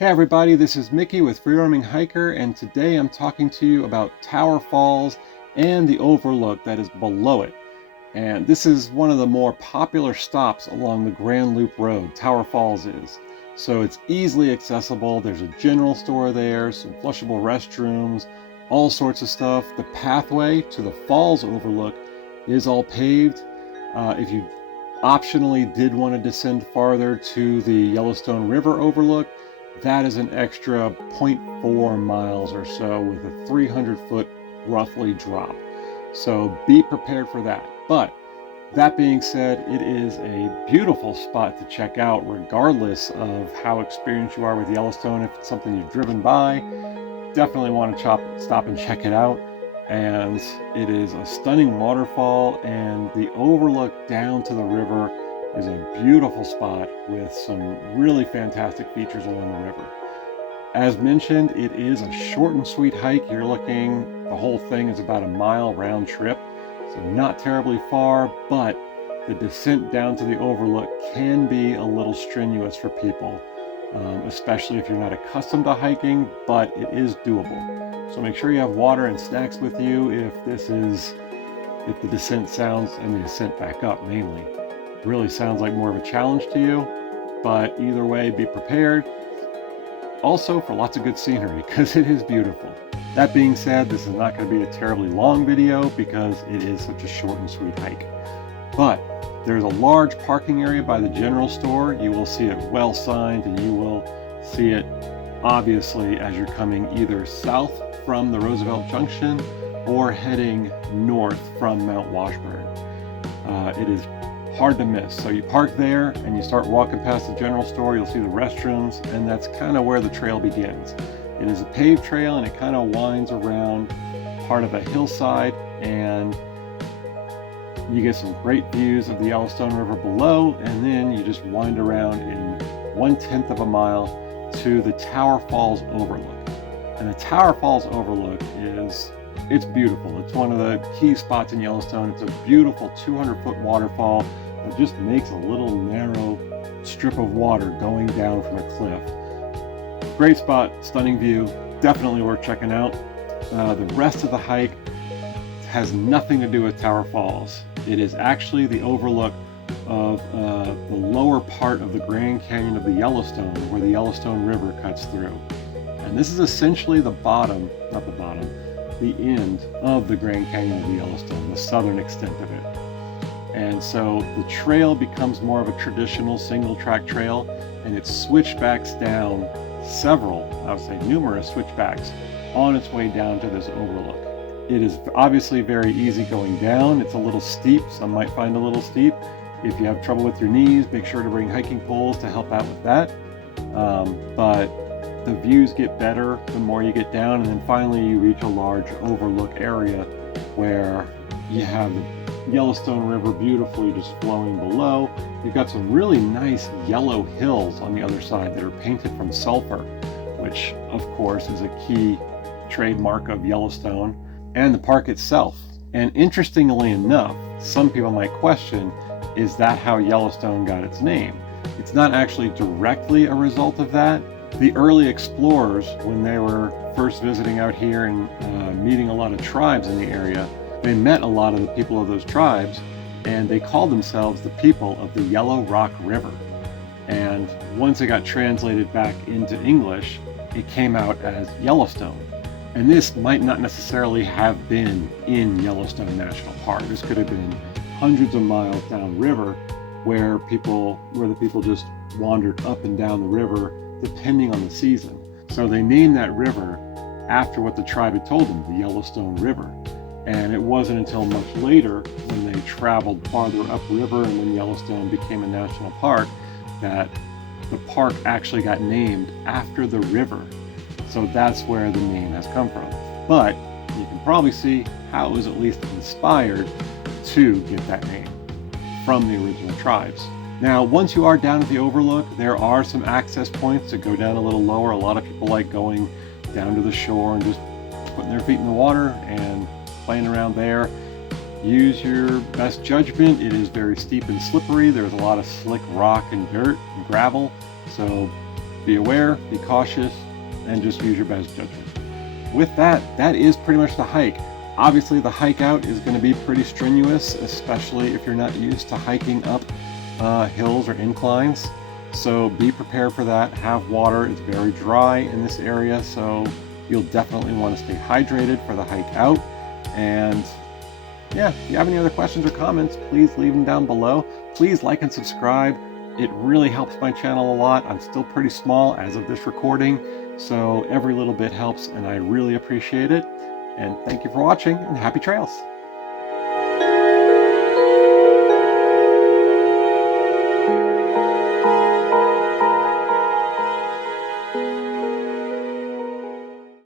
Hey everybody, this is Mickey with Freeroaming Hiker, and today I'm talking to you about Tower Falls and the overlook that is below it. And this is one of the more popular stops along the Grand Loop Road, Tower Falls is. So it's easily accessible. There's a general store there, some flushable restrooms, all sorts of stuff. The pathway to the falls overlook is all paved. If you optionally did want to descend farther to the Yellowstone River overlook, that is an extra 0.4 miles or so with a 300-foot roughly drop. So be prepared for that. But that being said, it is a beautiful spot to check out regardless of how experienced you are with Yellowstone. If it's something you've driven by, definitely want to stop and check it out. And it is a stunning waterfall, and the overlook down to the river is a beautiful spot with some really fantastic features along the river. As mentioned, it is a short and sweet hike. You're looking, the whole thing is about a mile round trip, so not terribly far, but the descent down to the overlook can be a little strenuous for people, especially if you're not accustomed to hiking, but it is doable. So make sure you have water and snacks with you if the descent sounds, and the descent back up mainly, really sounds like more of a challenge to you. But either way, be prepared also for lots of good scenery, because it is beautiful. That being said, this is not going to be a terribly long video because it is such a short and sweet hike. But there's a large parking area by the general store. You will see it well signed, and you will see it obviously as you're coming either south from the Roosevelt Junction or heading north from Mount Washburn. It is hard to miss. So you park there and you start walking past the general store, you'll see the restrooms, and that's kind of where the trail begins. It is a paved trail, and it kind of winds around part of a hillside, and you get some great views of the Yellowstone River below, and then you just wind around in 1/10 of a mile to the Tower Falls overlook. And the Tower Falls overlook it's beautiful. It's one of the key spots in Yellowstone. It's a beautiful 200-foot waterfall that just makes a little narrow strip of water going down from a cliff. Great spot, stunning view, definitely worth checking out. The rest of the hike has nothing to do with Tower Falls. It is actually the overlook of the lower part of the Grand Canyon of the Yellowstone, where the Yellowstone River cuts through. And this is essentially the end of the Grand Canyon of the Yellowstone, the southern extent of it. And so the trail becomes more of a traditional single track trail, and it switchbacks down numerous switchbacks on its way down to this overlook. It is obviously very easy going down. It's a little steep. Some might find a little steep. If you have trouble with your knees, make sure to bring hiking poles to help out with that. But the views get better the more you get down, and then finally you reach a large overlook area where you have the Yellowstone River beautifully just flowing below. You've got some really nice yellow hills on the other side that are painted from sulfur, which of course is a key trademark of Yellowstone and the park itself. And interestingly enough, some people might question, is that how Yellowstone got its name? It's not actually directly a result of that. The early explorers, when they were first visiting out here and meeting a lot of tribes in the area, they met a lot of the people of those tribes, and they called themselves the people of the Yellow Rock River. And once it got translated back into English, it came out as Yellowstone. And this might not necessarily have been in Yellowstone National Park. This could have been hundreds of miles downriver where the people just wandered up and down the river depending on the season. So they named that river after what the tribe had told them, the Yellowstone River. And it wasn't until much later, when they traveled farther upriver and when Yellowstone became a national park, that the park actually got named after the river. So that's where the name has come from. But you can probably see how it was at least inspired to get that name from the original tribes. Now, once you are down at the overlook, there are some access points to go down a little lower. A lot of people like going down to the shore and just putting their feet in the water and playing around there. Use your best judgment. It is very steep and slippery. There's a lot of slick rock and dirt and gravel, so be aware, be cautious, and just use your best judgment. With that, that is pretty much the hike. Obviously, the hike out is going to be pretty strenuous, especially if you're not used to hiking up hills or inclines. So be prepared for that. Have water. It's very dry in this area, so you'll definitely want to stay hydrated for the hike out. And yeah, if you have any other questions or comments, please leave them down below. Please like and subscribe. It really helps my channel a lot. I'm still pretty small as of this recording, so every little bit helps, and I really appreciate it. And thank you for watching, and happy trails.